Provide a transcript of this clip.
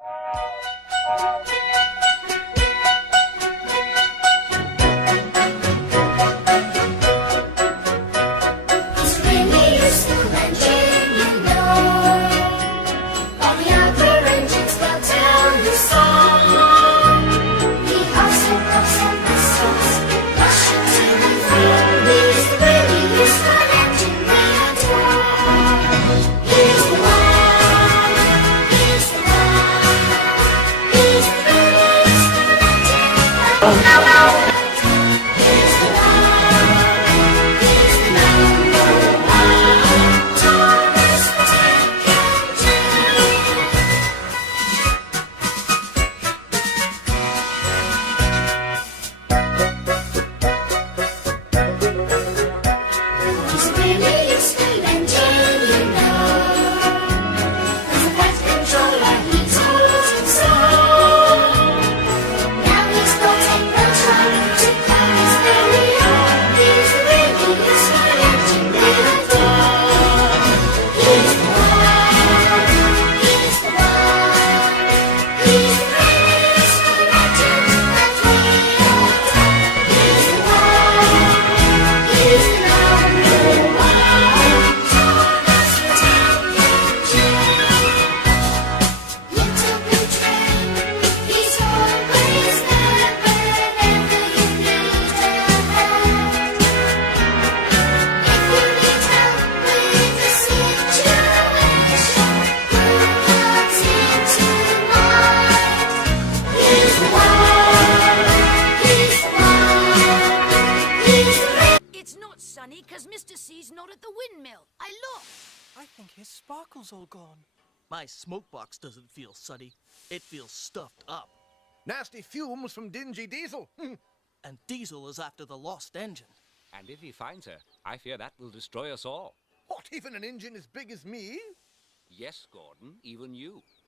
It's really useful engine, you know. All the other engines will tell you so. The awesome, awesome whistles rushing to and fro. He's the really useful engine we adore. He's the one. He's the one. He's the really useful engine. Oh, no, no. He's the one. He's the number one. Thomas the Tank He's a really useful engine, you know. With a fast controller, he tools and so. Now he's no techno to call his very own. He's a really useful engine we adore. He's the one. He's the one. He's the really useful engine that we adore. He's the one. He's the number one. Thomas the Tank Engine. Little blue train, he's always there whenever you need a hand. If you need help with a situation, who comes into mind? He's the one. He's the one. He's the red. It's not sunny because Mr. C's not at the windmill. I look. I think his sparkle's all gone. My smoke box doesn't feel sunny. It feels stuffed up. Nasty fumes from dingy diesel. And Diesel is after the lost engine. And if he finds her, I fear that will destroy us all. What, even an engine as big as me? Yes, Gordon, even you.